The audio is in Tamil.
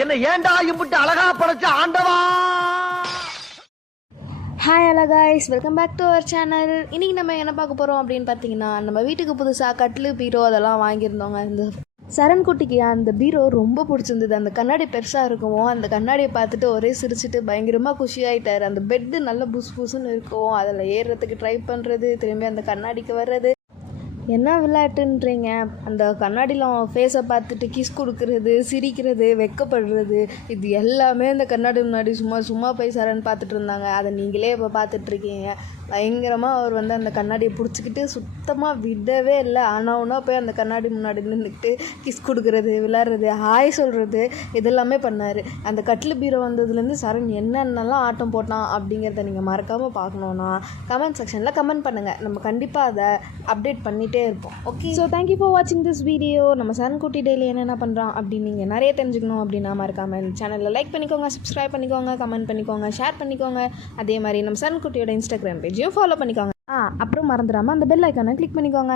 என்ன ஏன்டா இம்புட்டு அழகா படைச்ச ஆண்டவா. Hi hello guys, welcome back to our channel. இன்றைக்கி நம்ம என்ன பார்க்க போகிறோம் அப்படின்னு பார்த்தீங்கன்னா, நம்ம வீட்டுக்கு புதுசாக கட்லு பீரோ அதெல்லாம் வாங்கியிருந்தோங்க. இந்த சரண் குட்டிக்கு அந்த பீரோ ரொம்ப பிடிச்சிருந்தது. அந்த கண்ணாடி பெருசாக இருக்கும். அந்த கண்ணாடியை பார்த்துட்டு ஒரே சிரிச்சுட்டு பயங்கரமாக குஷியாயிட்டார். அந்த பெட்டு நல்ல புஸ் புஸ்ன்னு இருக்கும். அதில் ஏறுறதுக்கு ட்ரை பண்ணுறது, திரும்பி அந்த கண்ணாடிக்கு வர்றது. என்ன விளையாட்டுன்றீங்க? அந்த கண்ணாடியில் அவன் ஃபேஸை பார்த்துட்டு கிஸ் கொடுக்குறது, சிரிக்கிறது, வெக்கப்படுறது, இது எல்லாமே அந்த கண்ணாடி முன்னாடி சும்மா சும்மா போய் சரண் பார்த்துட்டு இருந்தாங்க. அதை நீங்களே இப்போ பார்த்துட்ருக்கீங்க. பயங்கரமாக அவர் அந்த கண்ணாடியை பிடிச்சிக்கிட்டு சுத்தமாக விடவே இல்லை. ஆனாவுன்னா போய் அந்த கண்ணாடி முன்னாடி நின்றுக்கிட்டு கிஸ் கொடுக்குறது, விளையாடுறது, ஹாய் சொல்கிறது, இதெல்லாமே பண்ணார். அந்த கட்லு பீரோ வந்ததுலேருந்து சரண் என்னென்னலாம் ஆட்டம் போட்டான் அப்படிங்கிறத நீங்கள் மறக்காமல் பார்க்கணுன்னா கமெண்ட் செக்ஷனில் கமெண்ட் பண்ணுங்கள். நம்ம கண்டிப்பாக அதை அப்டேட் பண்ணிகிட்டே இருப்போம். ஓகே, ஸோ தேங்க்யூ ஃபார் வாட்சிங் திஸ் வீடியோ. நம்ம சரண் குட்டி டெய்லி என்னென்ன பண்ணுறான் அப்படின்னு நீங்கள் நிறைய தெரிஞ்சுக்கணும் அப்படின்னா மறக்காமல் இந்த சேனலில் லைக் பண்ணிக்கோங்க, சப்ஸ்கிரைப் பண்ணிக்கோங்க, கமெண்ட் பண்ணிக்கோங்க, ஷேர் பண்ணிக்கோங்க. அதே மாதிரி நம்ம சரண் குட்டியோட இன்ஸ்டாகிராம் பேஜையும் ஃபாலோ பண்ணிக்கோங்க. அப்புறம் மறந்துடாமல் அந்த பெல் ஐக்கானை கிளிக் பண்ணிக்கோங்க.